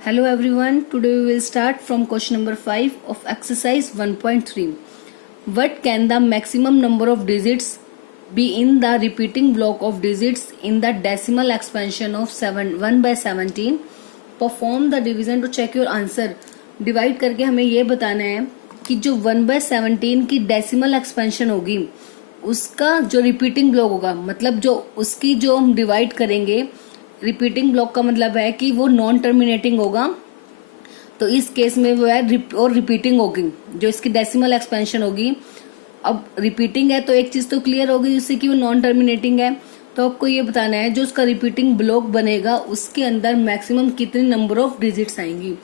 Hello everyone, today we will start from question number 5 of exercise 1.3. What can the maximum number of digits be in the repeating block of digits in the decimal expansion of 1 by 17? Perform the division to check your answer. Divide करके हमें ये बताना है कि जो 1 by 17 की decimal expansion होगी उसका जो रिपीटिंग ब्लॉक होगा, मतलब जो उसकी जो हम डिवाइड करेंगे, रिपीटिंग ब्लॉक का मतलब है कि वो नॉन टर्मिनेटिंग होगा, तो इस केस में वो है और रिपीटिंग होगी जो इसकी डेसिमल एक्सपेंशन होगी। अब रिपीटिंग है तो एक चीज तो क्लियर होगी जिससे कि वो नॉन टर्मिनेटिंग है, तो आपको ये बताना है जो उसका रिपीटिंग ब्लॉक बनेगा उसके अंदर मैक्सिमम कितने नंबर ऑफ डिजिट्स आएंगी,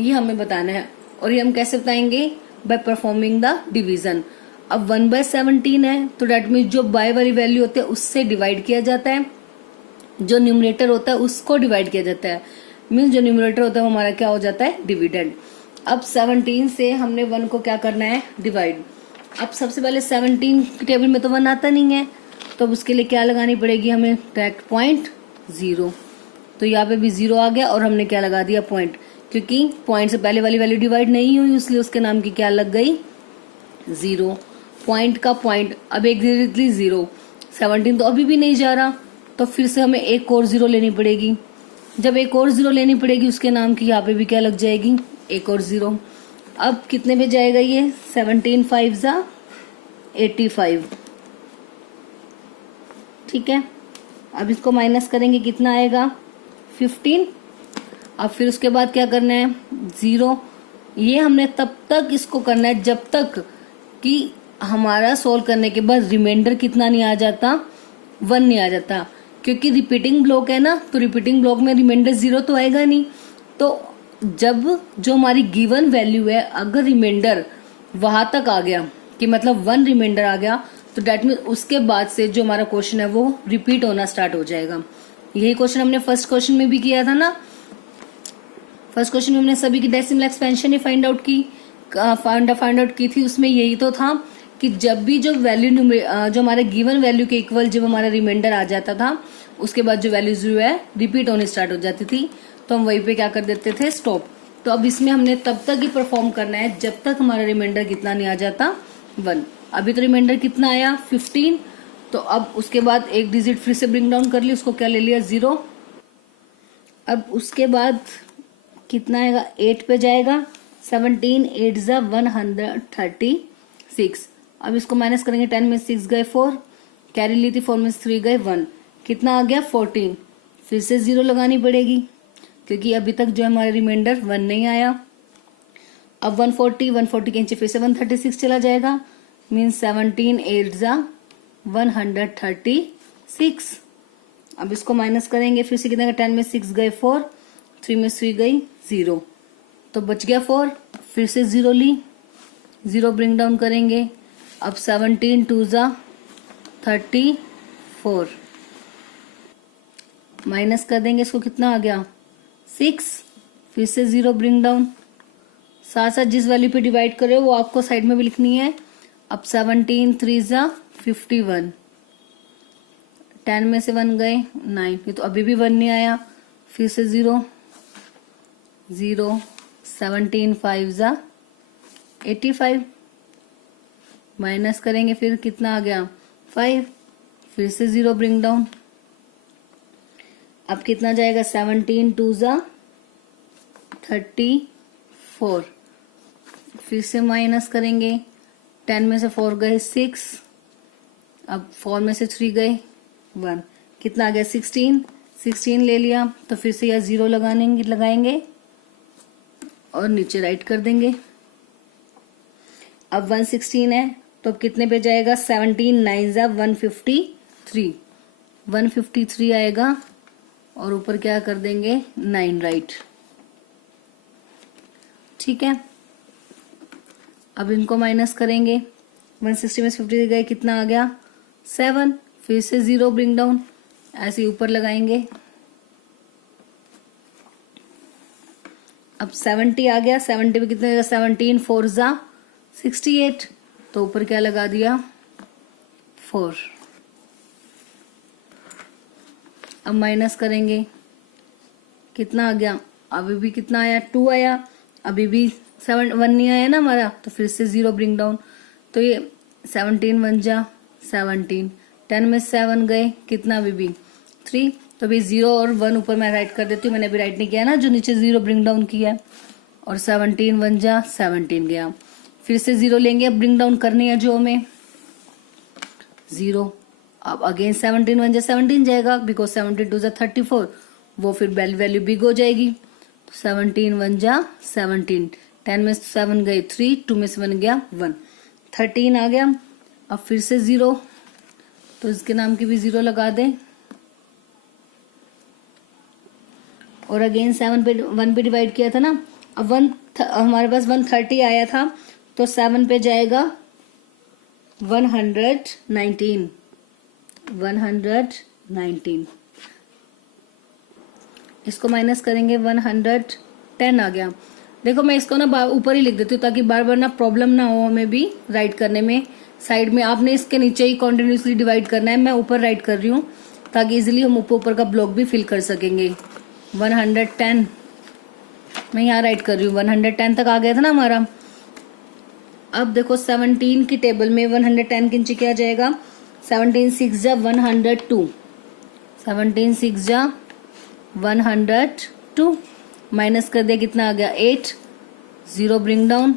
ये हमें बताना है। और ये हम कैसे बताएंगे? By performing the division. अब 1 by 17 है तो डेट मीन जो बाय वाली वैल्यू होती है उससे डिवाइड किया जाता है, जो न्यूमरेटर होता है उसको डिवाइड किया जाता है, मीन्स जो न्यूमरेटर होता है वो हमारा क्या हो जाता है? डिविडेंड। अब 17 से हमने 1 को क्या करना है? डिवाइड। अब सबसे पहले 17 की टेबल में तो 1 आता नहीं है, तो अब उसके लिए क्या लगानी पड़ेगी हमें? Direct point 0। तो यहाँ पे भी 0 आ गया और हमने क्या लगा दिया? पॉइंट, क्योंकि पॉइंट से पहले वाली वैल्यू डिवाइड नहीं हुई इसलिए उसके नाम की क्या लग गई? 0। पॉइंट का पॉइंट, अब एग्जैक्टली 0। 17 तो अभी भी नहीं जा रहा, तो फिर से हमें एक और 0 लेनी पड़ेगी। जब एक और 0 लेनी पड़ेगी उसके नाम की यहाँ पे भी क्या लग जाएगी? एक और 0। अब कितने पे जाएगा ये? 17 5 जा 85। ठीक है, अब इसको माइनस करेंगे, कितना आएगा? 15। अब फिर उसके बाद क्या करना है? 0। ये हमने तब तक इसको करना है जब तक कि हमारा सोल्व करने के बाद रिमाइंडर कितना नहीं आ जाता? 1 नहीं आ जाता, क्योंकि रिपीटिंग ब्लॉक है ना, तो रिपीटिंग ब्लॉक में रिमाइंडर 0 तो आएगा नहीं। तो जब जो हमारी गिवन वैल्यू है अगर रिमाइंडर वहां तक आ गया कि मतलब 1 रिमाइंडर आ गया, तो डेट मीन उसके बाद से जो हमारा क्वेश्चन है वो रिपीट होना स्टार्ट हो जाएगा। यही क्वेश्चन हमने फर्स्ट क्वेश्चन में भी किया था ना। फर्स्ट क्वेश्चन में हमने सभी की डेसिमल एक्सपेंशन ही फाइंड आउट की थी। उसमें यही तो था कि जब भी जो वैल्यू जो हमारे गिवन वैल्यू के इक्वल जब हमारा रिमाइंडर आ जाता था उसके बाद जो वैल्यूज जो है रिपीट होने स्टार्ट हो जाती थी, तो हम वहीं पे क्या कर देते थे? स्टॉप। तो अब इसमें हमने तब तक ही परफॉर्म करना है जब तक हमारा रिमाइंडर कितना नहीं आ जाता? 1। अभी तो रिमाइंडर कितना आया? 15। तो अब उसके बाद एक डिजिट फिर से ब्रिंग डाउन कर ली, उसको क्या ले लिया? 0। अब उसके बाद कितना आएगा? 8 पे जाएगा। 17 8 जा 136। अब इसको माइनस करेंगे, 10 में 6 गए 4, कैरी ली थी 4 में 3 गए 1, कितना आ गया? 14। फिर से 0 लगानी पड़ेगी क्योंकि अभी तक जो हमारा रिमाइंडर 1 नहीं आया। अब 140 के नीचे फिर से 136 चला जाएगा, मीन्स 17 8 जा 136। अब इसको माइनस करेंगे, फिर से कितना? 10 में 6 गए 4, 3 में 3 गई 0, तो बच गया 4। फिर से 0 ली, 0 ब्रिंग डाउन करेंगे। अब 17 2 जा 34, माइनस कर देंगे, इसको कितना आ गया? 6। फिर से 0 ब्रिंग डाउन। साथ साथ जिस वैल्यू पे डिवाइड कर रहे हो वो आपको साइड में भी लिखनी है। अब 17 3 जा 51, 10 में से 1 गए 9, ये तो अभी भी 1 नहीं आया। फिर से 0 0, 17 5 जा 85, माइनस करेंगे, फिर कितना आ गया? 5। फिर से 0 ब्रिंग डाउन। अब कितना जाएगा? 17 2 जा 34, फिर से माइनस करेंगे, 10 में से 4 गए 6, अब 4 में से 3 गए 1, कितना आ गया? 16 ले लिया, तो फिर से यह 0 लगाएंगे और नीचे राइट कर देंगे। अब 116 है तो अब कितने पे जाएगा? 17 9 जा 153, 153 आएगा और ऊपर क्या कर देंगे? 9 राइट। ठीक है, अब इनको माइनस करेंगे, 160 में 50 गए, कितना आ गया? 7। फिर से 0 ब्रिंग डाउन, ऐसे ऊपर लगाएंगे। अब 70 आ गया, 70 पे कितने? 17 4 जा 68, तो ऊपर क्या लगा दिया? 4। अब माइनस करेंगे, कितना आ गया? अभी भी कितना आया 2 आया, अभी भी 1 नहीं आया ना हमारा, तो फिर से 0 ब्रिंग डाउन। तो ये 17 1 जा 17, 10 में 7 गए, कितना अभी भी 3। तो अभी 0 और 1 ऊपर मैं राइट कर देती हूँ, मैंने अभी राइट नहीं किया ना, जो नीचे 0 ब्रिंग डाउन किया है। और 17 1 जा 17 गया, फिर से 0 लेंगे, अब ब्रिंग डाउन करनी है जो हमें 0। अब अगेन 17 1 जा 17 जाएगा, बिकॉज 17 2 जा 34, वो फिर वैल्यू बिग हो जाएगी। तो 17 1 जा 17, 10 में 7 गए 3, 2 में 7 गया 1, 13 आ गया। अब फिर से 0, तो इसके नाम की भी 0 लगा दें। और अगेन 7 पे 1 पे डिवाइड किया था ना, अब हमारे पास 130 आया था, तो 7 पे जाएगा 119, 119। इसको माइनस करेंगे 110 आ गया। देखो मैं इसको ना ऊपर ही लिख देती हूँ ताकि बार बार ना प्रॉब्लम ना हो हमें भी राइट करने में। साइड में आपने इसके नीचे ही कॉन्टिन्यूसली डिवाइड करना है, मैं ऊपर राइट कर रही हूँ ताकि इजीली हम ऊपर का ब्लॉक भी फिल कर सकेंगे। 110 मैं यहाँ राइट कर रही हूँ, 110 तक आ गया था ना हमारा। अब देखो 17 की टेबल में 110 के नीचे क्या जाएगा, 17 6 जा 102, 17 6 जा 102, माइनस कर दिया कितना आ गया 8, 0 ब्रिंग डाउन।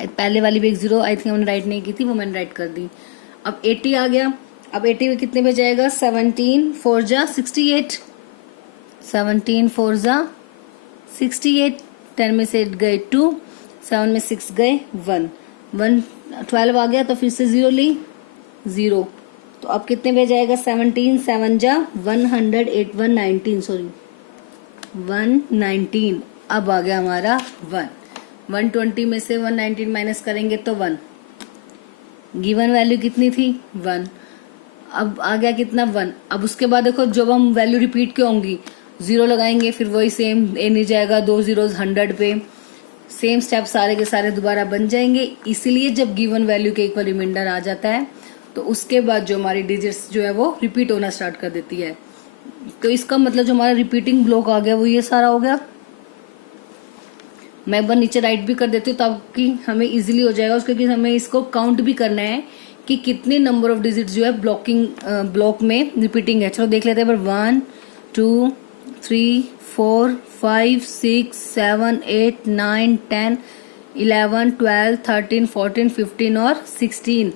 पहले वाली भी एक 0 आई थिंक हमने राइट नहीं की थी, वो मैंने राइट कर दी। अब 80 आ गया, अब 80 में कितने पे जाएगा, 17 4 जा 68, 17 4 जा 68, 10 में से 8 गए 2, 7 में 6 गए 1, 12 आ गया, तो फिर से 0 ली 0। तो अब कितने पे जाएगा, 17 7 जा 108, 119 सॉरी 119। अब आ गया हमारा 1, 120 में से 119 माइनस करेंगे तो 1, गिवन वैल्यू कितनी थी 1, अब आ गया कितना 1। अब उसके बाद देखो जब हम वैल्यू रिपीट क्यों होंगी, 0 लगाएंगे, फिर वही सेम ए नहीं जाएगा, 2 0 100 पे, सेम स्टेप सारे के सारे दोबारा बन जाएंगे। इसीलिए जब गिवन वैल्यू के इक्वल रिमाइंडर आ जाता है तो उसके बाद जो हमारी डिजिट्स जो है वो रिपीट होना स्टार्ट कर देती है। तो इसका मतलब जो हमारा रिपीटिंग ब्लॉक आ गया वो ये सारा हो गया। मैं एक बार नीचे राइट भी कर देती हूँ ताकि हमें इजीली हो जाएगा, क्योंकि हमें इसको काउंट भी करना है कि कितने नंबर ऑफ डिजिट जो है ब्लॉक में रिपीटिंग है। चलो देख लेते हैं। 1 2 3 4 5 6 7 8 9 10 11 12 13 14 15 और 16,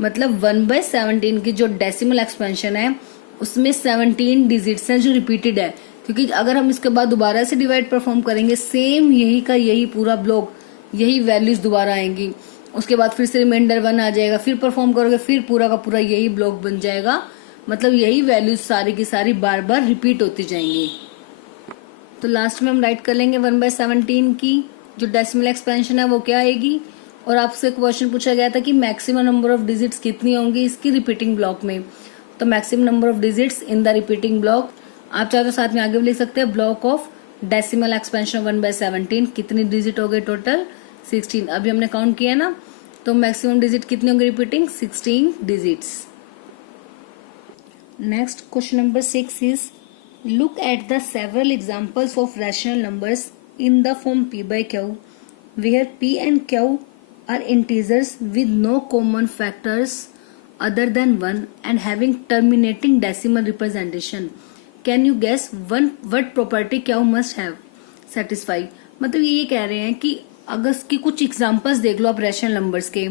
मतलब 1/17 की जो डेसिमल एक्सपेंशन है उसमें 17 डिजिट्स हैं जो रिपीटेड है। क्योंकि अगर हम इसके बाद दोबारा से डिवाइड परफॉर्म करेंगे, सेम यही का यही पूरा ब्लॉक, यही वैल्यूज दोबारा आएंगी, उसके बाद फिर से रिमाइंडर 1 आ जाएगा, फिर परफॉर्म करोगे, फिर पूरा का पूरा यही ब्लॉक बन जाएगा। मतलब यही वैल्यूज सारी की सारी बार बार रिपीट होती जाएंगी। तो लास्ट में हम राइट कर लेंगे 1/17 की जो डेसिमल एक्सपेंशन है वो क्या आएगी। और आपसे क्वेश्चन पूछा गया था कि मैक्सिमम नंबर ऑफ डिजिट्स कितनी होंगी इसकी रिपीटिंग ब्लॉक में। तो maximum number of digits in the repeating block, आप चाहे तो साथ में आगे भी लिख सकते हैं, ब्लॉक ऑफ डेसिमल एक्सपेंशन 1/17 कितनी डिजिट हो गए टोटल 16। अभी हमने काउंट किया ना, तो मैक्सिमम डिजिट कितनी होंगी repeating 16 digits. Next question number 6 is look at the several examples of rational numbers in the form p by q where p and q are integers with no common factors other than 1 and having terminating decimal representation. Can you guess what property q must have satisfy? मतलब ये कह रहे हैं कि अगर इसकी कुछ examples देख लो आप रैशनल नंबर्स के,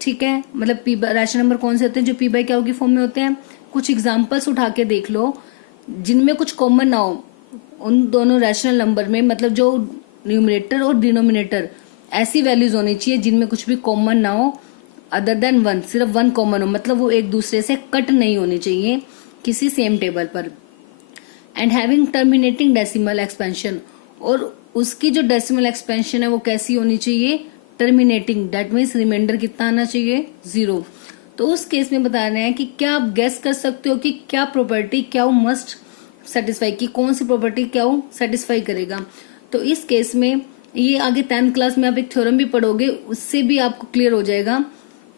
ठीक है, मतलब पी रैशनल नंबर कौन से होते हैं जो पी बाई क्यू की फॉर्म में होते हैं। कुछ एग्जांपल्स उठा के देख लो जिनमें कुछ कॉमन ना हो उन दोनों रैशनल नंबर में, मतलब जो न्यूमरेटर और डिनोमिनेटर ऐसी वैल्यूज होनी चाहिए जिनमें कुछ भी कॉमन ना हो अदर देन 1, सिर्फ 1 कॉमन हो, मतलब वो एक दूसरे से कट नहीं होनी चाहिए किसी सेम टेबल पर। And having terminating decimal expansion, और उसकी जो डेसिमल एक्सपेंशन है वो कैसी होनी चाहिए, टर्मिनेटिंग, दैट मीन्स रिमाइंडर कितना आना चाहिए 0। तो उस केस में बता रहे हैं कि क्या आप गेस कर सकते हो कि क्या प्रॉपर्टी क्या मस्ट सेटिस्फाई, की कौन सी प्रॉपर्टी क्या सेटिस्फाई करेगा। तो इस केस में ये आगे 10th क्लास में आप एक थ्योरम भी पढ़ोगे, उससे भी आपको क्लियर हो जाएगा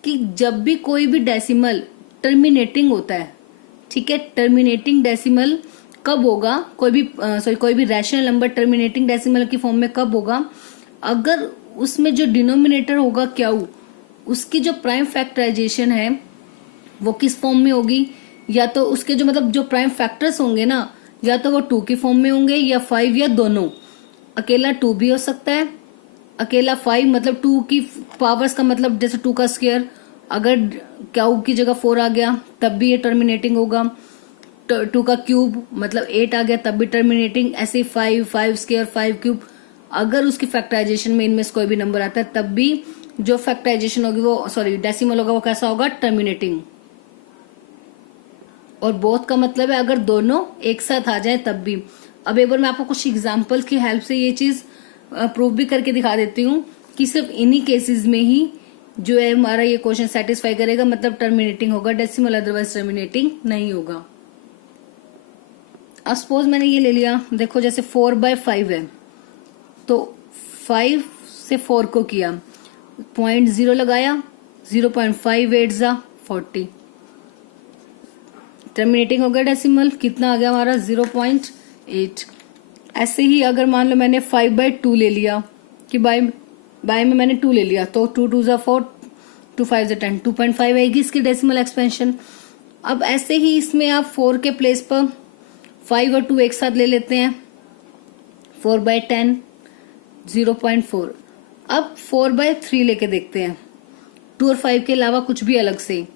कि जब भी कोई भी डेसिमल टर्मिनेटिंग होता है, ठीक है, टर्मिनेटिंग डेसिमल कब होगा, कोई भी रैशनल नंबर टर्मिनेटिंग डेसिमल की फॉर्म में कब होगा, अगर उसमें जो डिनोमिनेटर होगा क्याऊ, उसकी जो प्राइम फैक्टराइजेशन है वो किस फॉर्म में होगी, या तो उसके जो मतलब जो प्राइम फैक्टर्स होंगे ना, या तो वो 2 की फॉर्म में होंगे या 5 या दोनों। अकेला 2 भी हो सकता है, अकेला 5 मतलब 2 की पावर्स का मतलब जैसे 2 का स्क्वायर, अगर क्याऊ की जगह 4 आ गया तब भी ये टर्मिनेटिंग होगा। 2 का क्यूब मतलब 8 आ गया तब भी टर्मिनेटिंग। ऐसे 5 स्क्वायर 5 क्यूब, अगर उसकी फैक्टराइजेशन में इनमें से कोई भी नंबर आता है तब भी जो फैक्टराइजेशन होगी वो डेसिमल होगा वो कैसा होगा, टर्मिनेटिंग। और बोथ का मतलब है अगर दोनों एक साथ आ जाए तब भी। अब एक बार मैं आपको कुछ एग्जांपल की हेल्प से ये चीज प्रूव भी करके दिखा देती हूँ कि सिर्फ इन्हीं केसेस में ही जो है हमारा ये क्वेश्चन सेटिस्फाई करेगा, मतलब टर्मिनेटिंग होगा डेसिमल, अदरवाइज टर्मिनेटिंग नहीं होगा। अब सपोज मैंने ये ले लिया, देखो जैसे 4/5 है, तो 5 से 4 को किया, 0.0 लगाया, 0.58 जा 40, टर्मिनेटिंग हो गया डेसिमल, कितना आ गया हमारा 0.8। ऐसे ही अगर मान लो मैंने 5/2 ले लिया कि बाय में मैंने 2 ले लिया, तो 2 2 जा 4, 2 5 जा 10, 2.5 आएगी इसकी डेसिमल एक्सपेंशन। अब ऐसे ही इसमें आप 4 के प्लेस पर 5 और 2 एक साथ ले लेते हैं, 4/10 0.4। अब 4/3 लेके देखते हैं, 2 और 5 के अलावा कुछ भी अलग से,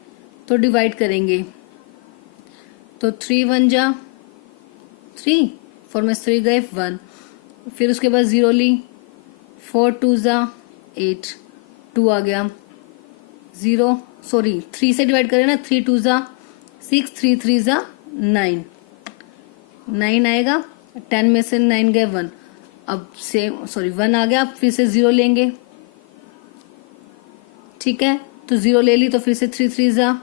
तो डिवाइड करेंगे, तो 3 1 जा 3, 4 में 3 गए 1, फिर उसके बाद 0 ली, 4 2 जा 8, 2 आ गया 0, 3 से डिवाइड करें ना, 3 2 जा 6, 3 3 जा 9, 9 आएगा, 10 में से 9 गए 1, अब से 1 आ गया, फिर से 0 लेंगे, ठीक है, तो 0 ले ली, तो फिर से 3 3 जा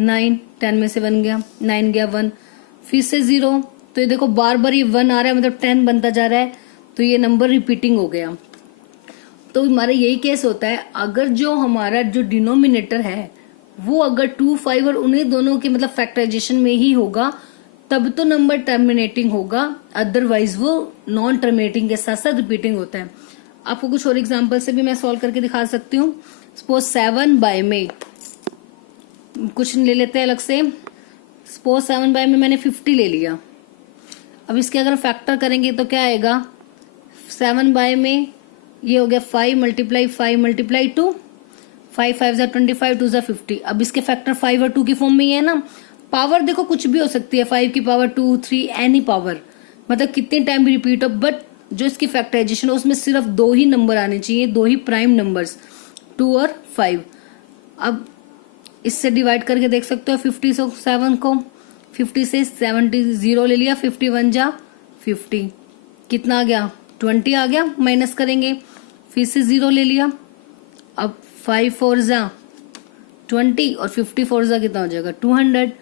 9, 10 में से 1 गया, 9 गया 1, फिर से 0, तो ये देखो बार बार ये 1 आ रहा है, मतलब 10 बनता जा रहा है, तो ये नंबर रिपीटिंग हो गया। तो हमारा यही केस होता है, अगर जो हमारा जो डिनोमिनेटर है वो अगर 2 5 और उन्हीं दोनों के मतलब फैक्टराइजेशन में ही होगा तब तो नंबर टर्मिनेटिंग होगा, अदरवाइज वो नॉन टर्मिनेटिंग के साथ साथ रिपीटिंग होता है। आपको कुछ और एग्जांपल से भी मैं सॉल्व करके दिखा सकती हूँ। सपोज 7/, में कुछ ले लेते हैं अलग से, सपोज 7/, में मैंने 50 ले लिया। अब इसके अगर फैक्टर करेंगे तो क्या आएगा, 7/, में ये हो गया 5 × 5 × 2, 5 5 जा 25, 2 जा 50। अब इसके फैक्टर 5 और 2 की फॉर्म में ही है ना। पावर देखो कुछ भी हो सकती है, 5 की पावर 2 3 एनी पावर, मतलब कितने टाइम भी रिपीट हो, बट जो इसकी फैक्टराइजेशन है उसमें सिर्फ 2 ही नंबर आने चाहिए, 2 ही प्राइम नंबर्स, 2 और 5। अब इससे डिवाइड करके देख सकते हो 50 से 7 को, 50 से 70 0 ले लिया, 51 जा 50, कितना आ गया 20 आ गया, माइनस करेंगे, फिर से 0 ले लिया, अब 5 4 जा 20 और 54 जा कितना हो जाएगा 200,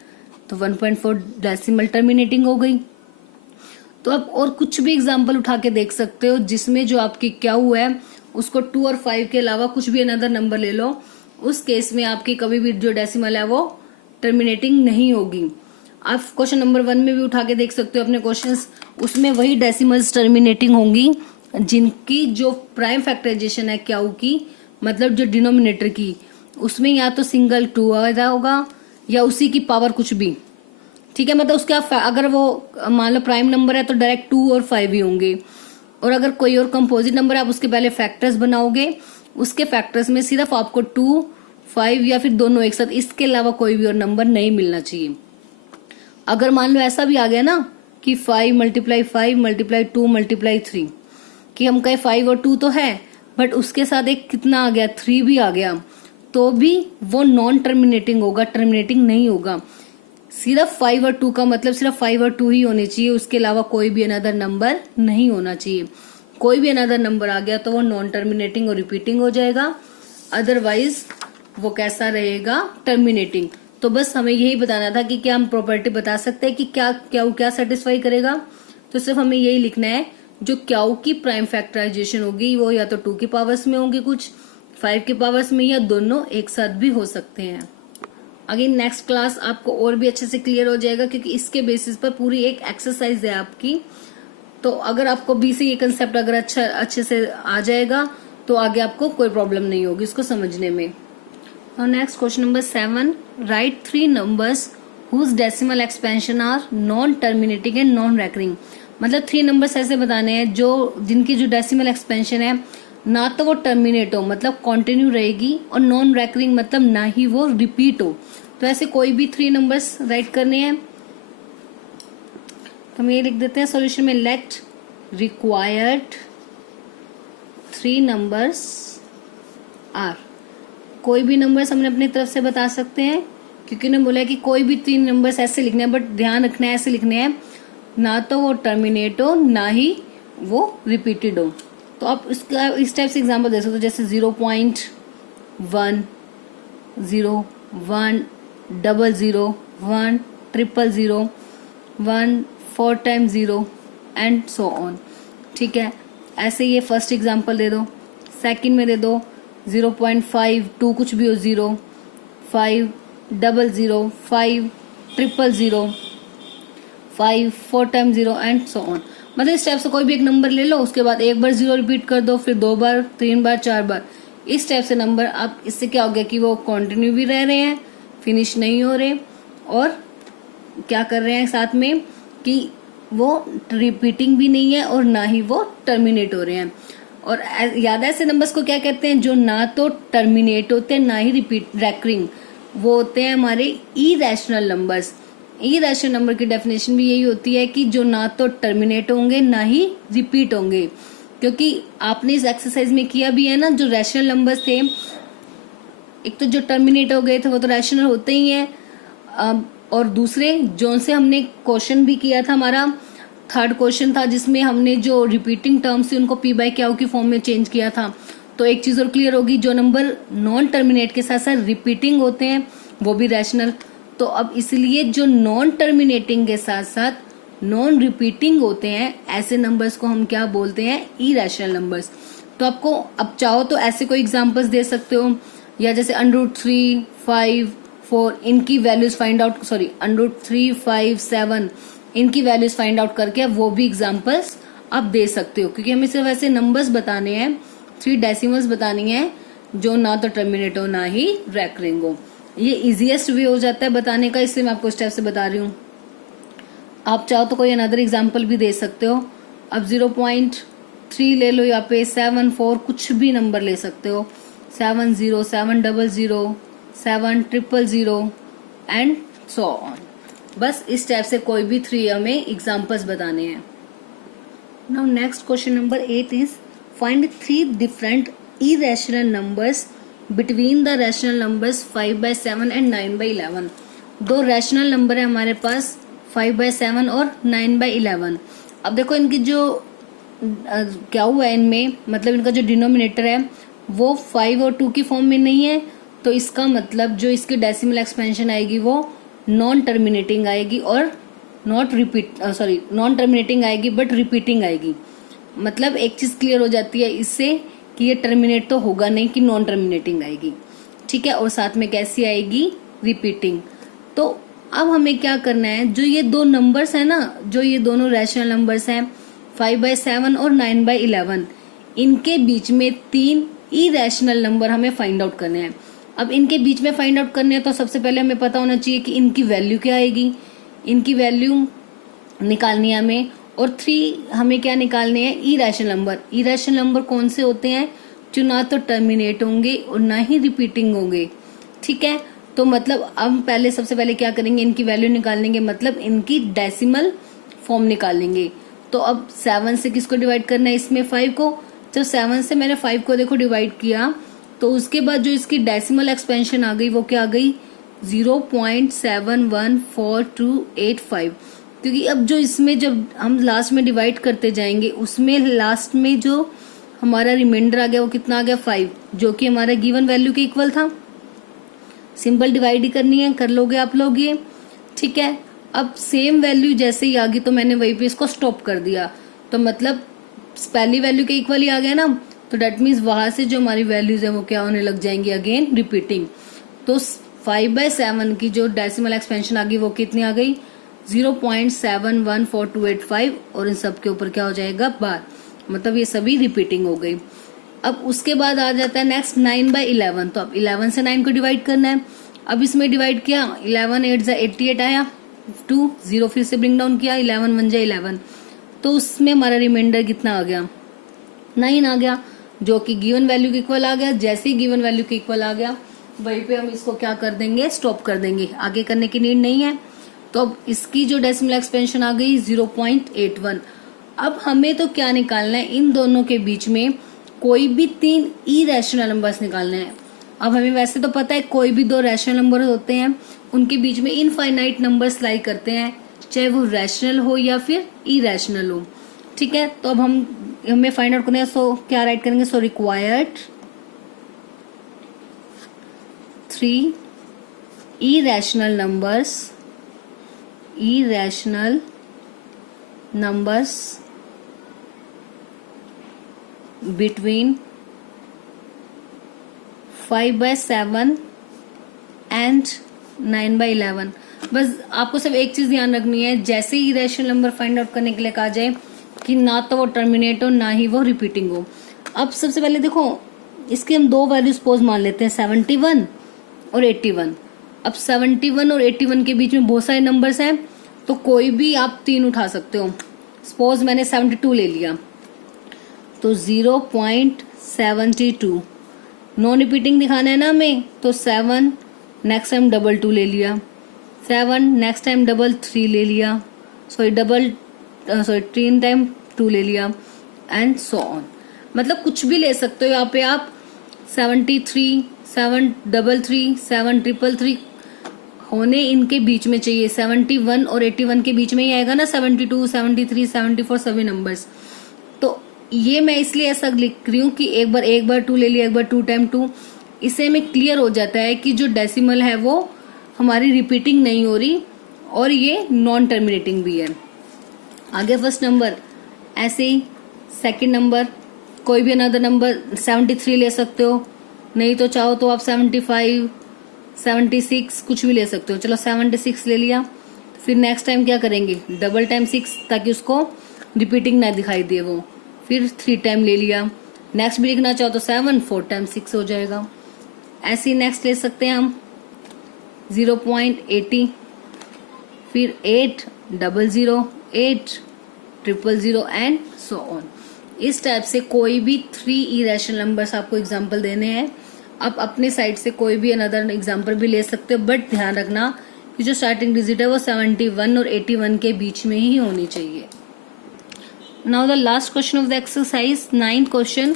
तो 1.4 डेसिमल टर्मिनेटिंग हो गई। तो आप और कुछ भी एग्जांपल उठा के देख सकते हो जिसमें जो आपकी क्या हुआ है उसको 2 और 5 के अलावा कुछ भी अनदर नंबर ले लो, उस केस में आपकी कभी भी जो डेसिमल है वो टर्मिनेटिंग नहीं होगी। आप क्वेश्चन नंबर 1 में भी उठा के देख सकते हो अपने क्वेश्चंस, उसमें वही डेसिमल्स टर्मिनेटिंग होंगी जिनकी जो प्राइम फैक्टराइजेशन है क्या की, मतलब जो डिनोमिनेटर की, उसमें या तो सिंगल 2 आ रहा होगा या उसी की पावर कुछ भी, ठीक है, मतलब उसका अगर वो मान लो प्राइम नंबर है तो डायरेक्ट 2 और 5 ही होंगे, और अगर कोई और कंपोजिट नंबर है आप उसके पहले फैक्टर्स बनाओगे, उसके फैक्टर्स में सिर्फ आपको 2 5 या फिर दोनों एक साथ, इसके अलावा कोई भी और नंबर नहीं मिलना चाहिए। अगर मान लो ऐसा भी आ गया ना कि 5 × 5 × 2 × 3, कि हम कहे 5 और 2 तो है बट उसके साथ एक कितना आ गया 3 भी आ गया, तो भी वो नॉन टर्मिनेटिंग होगा, टर्मिनेटिंग नहीं होगा। सिर्फ 5 और 2 का मतलब सिर्फ 5 और 2 ही होने चाहिए, उसके अलावा कोई भी अनदर नंबर नहीं होना चाहिए। कोई भी अनदर नंबर आ गया तो वो नॉन टर्मिनेटिंग और रिपीटिंग हो जाएगा, अदरवाइज वो कैसा रहेगा, टर्मिनेटिंग। तो बस हमें यही बताना था कि क्या हम प्रॉपर्टी बता सकते हैं कि क्या सेटिस्फाई करेगा, तो सिर्फ हमें यही लिखना है जो क्याऊ की प्राइम फैक्टराइजेशन होगी वो या तो 2 की पावर्स में होंगी, कुछ 5 की पावर्स में, या दोनों एक साथ भी हो सकते हैं। अगेन नेक्स्ट क्लास आपको और भी अच्छे से क्लियर हो जाएगा, क्योंकि इसके बेसिस पर पूरी एक एक्सरसाइज है आपकी। तो अगर आपको बी से ये कंसेप्ट अगर अच्छे से आ जाएगा तो आगे आपको कोई प्रॉब्लम नहीं होगी इसको समझने में। और next question number 7, right 3 numbers whose decimal expansion are non terminating and non recurring. मतलब 3 नंबर्स ऐसे बताने हैं जो जिनकी जो डेसिमल एक्सपेंशन है ना तो वो टर्मिनेट हो मतलब कंटिन्यू रहेगी, और नॉन रैकरिंग मतलब ना ही वो रिपीट हो। तो ऐसे कोई भी 3 नंबर्स राइट करने हैं। तो हम ये लिख देते हैं सॉल्यूशन में, लेट रिक्वायर्ड 3 नंबर्स आर। कोई भी नंबर्स हमने अपनी तरफ से बता सकते हैं, क्योंकि उन्होंने बोला है कि कोई भी 3 नंबर्स ऐसे लिखने हैं, बट ध्यान रखना है ऐसे लिखने हैं ना तो वो टर्मिनेट हो ना ही वो रिपीटेड हो। तो आप इसका इस टाइप से एग्जांपल दे सकते हो, जैसे 0.1 0 1 00 1 000 1 4 times 0 एंड सो ऑन। ठीक है, ऐसे ये फर्स्ट एग्जांपल दे दो। सेकंड में दे दो 0.5 2 कुछ भी हो 0 5 00 5 000 5 4 times 0 एंड सो ऑन। मतलब इस टाइप से कोई भी एक नंबर ले लो, उसके बाद एक बार 0 रिपीट कर दो, फिर 2 बार 3 बार 4 बार, इस टाइप से नंबर आप। इससे क्या हो गया कि वो कंटिन्यू भी रह रहे हैं, फिनिश नहीं हो रहे, और क्या कर रहे हैं साथ में कि वो रिपीटिंग भी नहीं है और ना ही वो टर्मिनेट हो रहे हैं। और याद है ऐसे नंबर्स को क्या कहते हैं, जो ना तो टर्मिनेट होते हैं ना ही रिपीट रैकरिंग, वो होते हैं हमारे इरेशनल नंबर्स। इरेशनल नंबर की डेफिनेशन भी यही होती है कि जो ना तो टर्मिनेट होंगे ना ही रिपीट होंगे। क्योंकि आपने इस एक्सरसाइज में किया भी है ना, जो रैशनल नंबर्स थे, एक तो जो टर्मिनेट हो गए थे वो तो रैशनल होते ही हैं, और दूसरे जो से हमने क्वेश्चन भी किया था, हमारा थर्ड क्वेश्चन था जिसमें हमने जो रिपीटिंग टर्म्स थी उनको पी बाई क्यू की फॉर्म में चेंज किया था। तो एक चीज और क्लियर होगी, जो नंबर नॉन टर्मिनेट के साथ साथ रिपीटिंग होते हैं वो भी रैशनल। तो अब इसलिए जो नॉन टर्मिनेटिंग के साथ साथ नॉन रिपीटिंग होते हैं ऐसे नंबर्स को हम क्या बोलते हैं, इरेशनल नंबर्स। तो आपको अब चाहो तो ऐसे कोई एग्जांपल्स दे सकते हो, या जैसे √3 5 4 इनकी वैल्यूज फाइंड आउट, सॉरी √3 5 7 इनकी वैल्यूज फाइंड आउट करके वो भी एग्जांपल्स आप दे सकते हो। क्योंकि हमें सिर्फ ऐसे नंबर्स बताने हैं, 3 डेसिमल्स बतानी है जो ना तो टर्मिनेट हो ना ही रैकरिंग हो। ये इजीएस्ट वे हो जाता है बताने का, इसलिए मैं आपको स्टेप से बता रही हूँ। आप चाहो तो कोई अनदर एग्जाम्पल भी दे सकते हो। अब 0.3 ले लो, यहाँ पे 7 4 कुछ भी नंबर ले सकते हो, 7 0 7 00 7 000 एंड सो ऑन। बस इस टाइप से कोई भी 3 हमें एग्जाम्पल्स बताने हैं। Now next question number 8 is find 3 different irrational numbers between the rational numbers 5/7 and 9/11। 2 rational number है हमारे पास 5/7 और 9/11। अब देखो इनकी जो क्या हुआ है इनमें, मतलब इनका जो डिनोमिनेटर है वो 5 और 2 की फॉर्म में नहीं है, तो इसका मतलब जो इसकी डेसिमल एक्सपेंशन आएगी वो नॉन टर्मिनेटिंग आएगी और नॉन टर्मिनेटिंग आएगी बट रिपीटिंग आएगी। मतलब एक चीज क्लियर हो जाती है इससे कि ये टर्मिनेट तो होगा नहीं, कि नॉन टर्मिनेटिंग आएगी। ठीक है, और साथ में कैसी आएगी, रिपीटिंग। तो अब हमें क्या करना है, जो ये 2 नंबर्स है ना, जो ये दोनों रैशनल नंबर्स हैं 5/7 और 9/11, इनके बीच में 3 इरेशनल नंबर हमें फाइंड आउट करने हैं। अब इनके बीच में फाइंड आउट करने हैं तो सबसे पहले हमें पता होना चाहिए कि इनकी वैल्यू क्या आएगी, इनकी वैल्यू निकालनी है हमें। और 3 हमें क्या निकालने हैं, इरेशनल नंबर। इरेशनल नंबर कौन से होते हैं, जो ना तो टर्मिनेट होंगे और ना ही रिपीटिंग होंगे। ठीक है, तो मतलब हम पहले सबसे पहले क्या करेंगे, इनकी वैल्यू निकालेंगे, मतलब इनकी डेसिमल फॉर्म निकालेंगे। तो अब 7 से किसको डिवाइड करना है, इसमें 5 को। जब 7 से मैंने 5 को देखो डिवाइड किया, तो उसके बाद जो इसकी डेसिमल एक्सपेंशन आ गई वो क्या आ गई, 0.714285। क्योंकि अब जो इसमें जब हम लास्ट में डिवाइड करते जाएंगे उसमें लास्ट में जो हमारा रिमाइंडर आ गया वो कितना आ गया, 5, जो कि हमारा गिवन वैल्यू के इक्वल था। सिंपल डिवाइड ही करनी है, कर लोगे आप लोग ये। ठीक है, अब सेम वैल्यू जैसे ही आ गई तो मैंने वहीं पे इसको स्टॉप कर दिया, तो मतलब पहली वैल्यू के इक्वल ही आ गया ना, तो डेट मीन्स वहां से जो हमारी वैल्यूज है वो क्या होने लग जाएंगी, अगेन रिपीटिंग। तो 5/7 की जो डेसिमल एक्सपेंशन आ गई वो कितनी आ गई 0.714285 और इन सब के ऊपर क्या हो जाएगा बार, मतलब ये सभी रिपीटिंग हो गई। अब उसके बाद आ जाता है नेक्स्ट 9/11, तो अब 11 से 9 को डिवाइड करना है। अब इसमें डिवाइड किया 11 8 88 आया 2 0 फिर से ब्रिंग डाउन किया 11 1 11, तो उसमें हमारा रिमाइंडर कितना आ गया 9 आ गया जो कि गिवन वैल्यू के इक्वल आ गया। जैसे ही गिवन वैल्यू के इक्वल आ गया वहीं पे हम इसको क्या कर देंगे स्टॉप कर देंगे, आगे करने की नीड नहीं है। तो अब इसकी जो डेसिमल एक्सपेंशन आ गई 0.81। अब हमें तो क्या निकालना है इन दोनों के बीच में कोई भी 3 इरेशनल नंबर्स निकालने हैं। अब हमें वैसे तो पता है कोई भी 2 रैशनल नंबर होते हैं उनके बीच में इनफाइनाइट नंबर्स लाई करते हैं, चाहे वो रैशनल हो या फिर इरेशनल हो, ठीक है। तो अब हमें फाइंड आउट करना है, सो क्या राइट करेंगे, so required 3 irrational numbers between 5/7 and 9/11। बस आपको सिर्फ एक चीज ध्यान रखनी है, जैसे ही इरेशनल नंबर फाइंड आउट करने के लिए कहा जाए कि ना तो वो टर्मिनेट हो ना ही वो रिपीटिंग हो। अब सबसे पहले देखो इसके हम 2 वैल्यू सपोज मान लेते हैं 71 और 81। अब 71 और 81 के बीच में बहुत सारे नंबर्स हैं तो कोई भी आप 3 उठा सकते हो। सपोज मैंने 72 ले लिया तो 0.72 नॉन रिपीटिंग दिखाना है ना हमें, तो 7 नेक्स्ट टाइम 22 ले लिया, 7 नेक्स्ट टाइम 33 ले लिया, सॉरी 3 टाइम 2 ले लिया एंड सो ऑन। मतलब कुछ भी ले सकते हो यहाँ पे आप 73 733 733 होने इनके बीच में चाहिए। 71 और 81 के बीच में ही आएगा ना 72 73 74 सभी नंबर्स। तो ये मैं इसलिए ऐसा लिख रही हूँ कि एक बार 2 ले लिया, एक बार 2 टाइम 2, इससे हमें क्लियर हो जाता है कि जो डेसिमल है वो हमारी रिपीटिंग नहीं हो रही और ये नॉन टर्मिनेटिंग भी है। आगे फर्स्ट नंबर, ऐसे ही सेकंड नंबर कोई भी अनदर नंबर 73 ले सकते हो, नहीं तो चाहो तो आप 75 76 कुछ भी ले सकते हो। चलो 76 ले लिया, फिर नेक्स्ट टाइम क्या करेंगे डबल टाइम 6 ताकि उसको रिपीटिंग ना दिखाई दे वो, फिर 3 टाइम ले लिया। नेक्स्ट भी लिखना चाहो तो 7 4 टाइम 6 हो जाएगा। ऐसे ही नेक्स्ट ले सकते हैं हम 0.80, फिर 8 00 8 000 एंड सो ऑन। इस टाइप से कोई भी 3 इरेशनल नंबर्स आपको एग्जाम्पल देने हैं। आप अपने साइड से कोई भी अनदर एग्जाम्पल भी ले सकते हो, बट ध्यान रखना कि जो स्टार्टिंग डिजिट है वो 71 और 81 के बीच में ही होनी चाहिए। Now the last question of the exercise 9th question,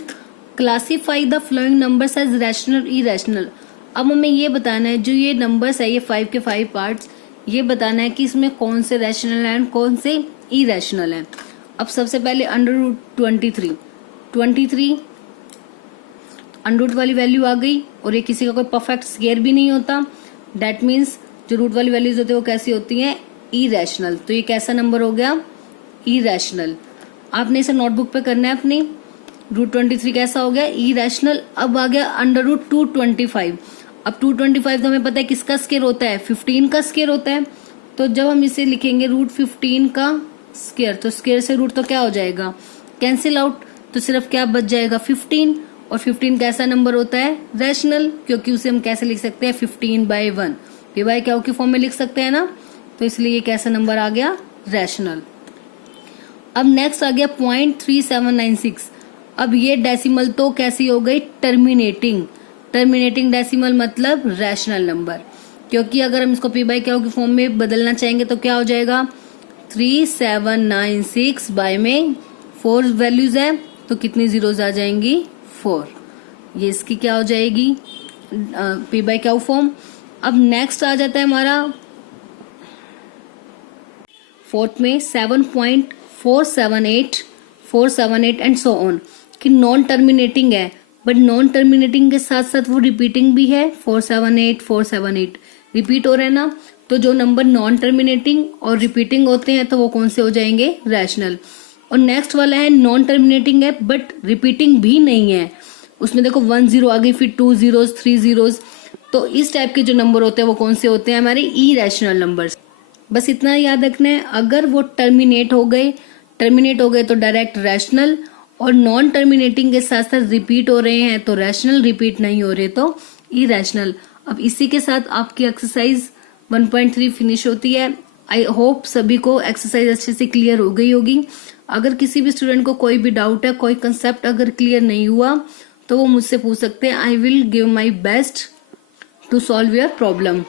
classify the following numbers as rational irrational. अब हमें ये बताना है जो ये नंबर्स है ये 5 के 5 पार्ट्स, ये बताना है कि इसमें कौन से रैशनल हैं कौन से इरेशनल हैं। अब सबसे पहले √23 अंडर रूट वाली वैल्यू आ गई और ये किसी का कोई परफेक्ट स्क्वायर भी नहीं होता। दैट मीन्स जो रूट वाली वैल्यूज होती है वो कैसी होती हैं इरेशनल। तो ये कैसा नंबर हो गया इरेशनल। आपने इसे नोटबुक पे करना है अपनी। √23 कैसा हो गया इरेशनल। अब आ गया √225। अब 225 तो हमें पता है किसका स्क्वायर होता है 15 का स्क्वायर होता है। तो जब हम इसे लिखेंगे √15 का स्क्वायर तो स्क्वायर से रूट तो क्या हो जाएगा कैंसिल आउट, तो सिर्फ क्या बच जाएगा 15। और 15 कैसा नंबर होता है रैशनल, क्योंकि उसे हम कैसे लिख सकते हैं 15/1 ये बाय क्या की फॉर्म में लिख सकते हैं ना, तो इसलिए ये कैसा नंबर आ गया रैशनल। अब नेक्स्ट आ गया 0.3796। अब ये डेसिमल तो कैसी हो गई टर्मिनेटिंग डेसिमल मतलब रैशनल नंबर, क्योंकि अगर हम इसको p/q की फॉर्म में बदलना चाहेंगे तो क्या हो जाएगा 3796 बाय में 4 वैल्यूज है तो कितनी जीरोज आ जाएंगी 4। ये इसकी क्या हो जाएगी p/q फॉर्म। अब नेक्स्ट आ जाता है हमारा 4th में 7.478 एंड सो ऑन कि नॉन टर्मिनेटिंग है, बट नॉन टर्मिनेटिंग के साथ साथ वो रिपीटिंग भी है 478 रिपीट हो रहा है ना। तो जो नंबर नॉन टर्मिनेटिंग और रिपीटिंग होते हैं तो वो कौन से हो जाएंगे रैशनल। और नेक्स्ट वाला है नॉन टर्मिनेटिंग है बट रिपीटिंग भी नहीं है, उसमें देखो 1 0 आ गई फिर 2 zeros 3 zeros, तो इस टाइप के जो नंबर होते हैं वो कौन से होते हैं, हमारे इरेशनल नंबर्स। बस इतना याद रखना है, अगर वो टर्मिनेट हो गए तो डायरेक्ट रैशनल, और नॉन टर्मिनेटिंग के साथ साथ रिपीट हो रहे हैं तो रैशनल, रिपीट नहीं हो रहे तो इरेशनल। अब इसी के साथ आपकी एक्सरसाइज 1.3 फिनिश होती है। आई होप सभी को एक्सरसाइज अच्छे से क्लियर हो गई होगी। अगर किसी भी स्टूडेंट को कोई भी डाउट है, कोई कंसेप्ट अगर क्लियर नहीं हुआ तो वो मुझसे पूछ सकते हैं। I will give my best to solve your problem.